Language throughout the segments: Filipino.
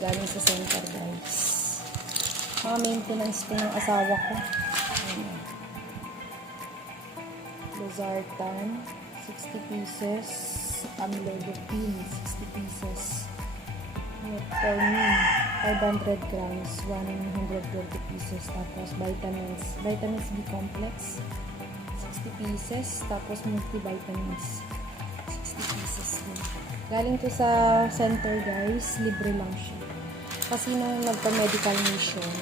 galing sa center, guys. Mga maintenance po ng asawa ko. Losartan, 60 pieces. Amlodipine, 60 pieces. Metformin, 500 grams, 120 pieces. Tapos vitamins B complex, 60 pieces. Tapos multivitamins, 60 pieces. Galing to sa center, guys. Libre lang siya. Kasi nung nagka-medical mission,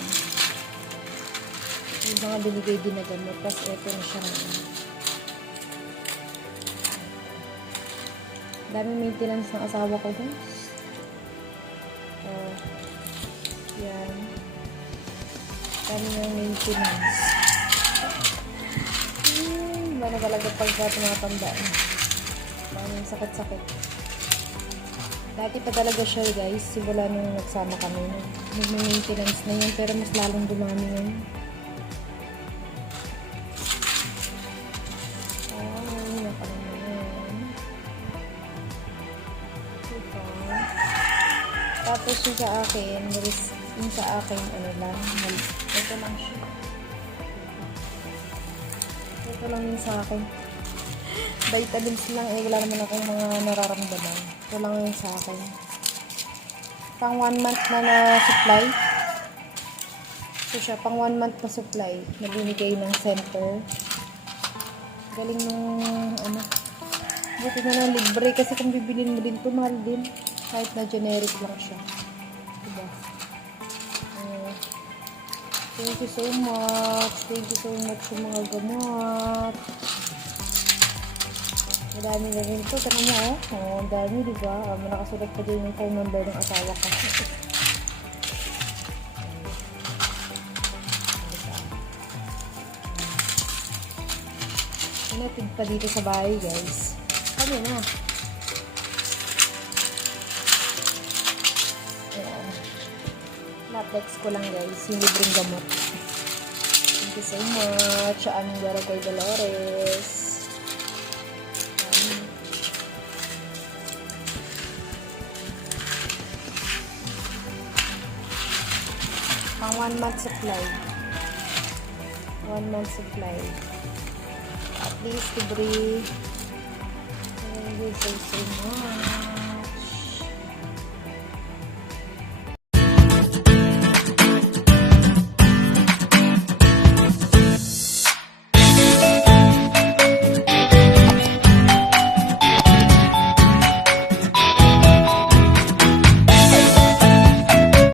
yung mga binigay din na gamot. Tapos eto na siya ngayon. Dami maintenance ng asawa ko, guys. Yan. Dami ng maintenance. Wala talaga pagka tumatandaan. Maraming sakit-sakit. Dati pa talaga siya, guys. Simula nung nagsama kami. Nag-maintenance na yun, pero mas lalong dumami ngayon. Tapos yung sa akin, ano lang, ito lang siya. Ito lang yung sa akin. Vitamins lang, wala naman akong mga nararamdaman. Ito lang yung sa akin. Pang 1 month na supply. Ito siya, pang 1 month na supply. Nabinigay ng center. Galing nung, buti na lang libre. Kasi kung bibilin mo din ito, mahal din. Kahit na generic lang siya. Diba? Thank you so much. Thank you so much sa mga gamot. Madami na rin ito. Tanong mo, ang dami, diba? Nakasulat pa din yung phone number ng asawa ko. Pinatid pa dito sa bahay, guys. Kami na. Latex ko lang, guys, yung libreng gamot. Thank you so much. Ang Barangay Dolores. Pang 1 month supply. 1 month supply. At least libre. Thank you so much.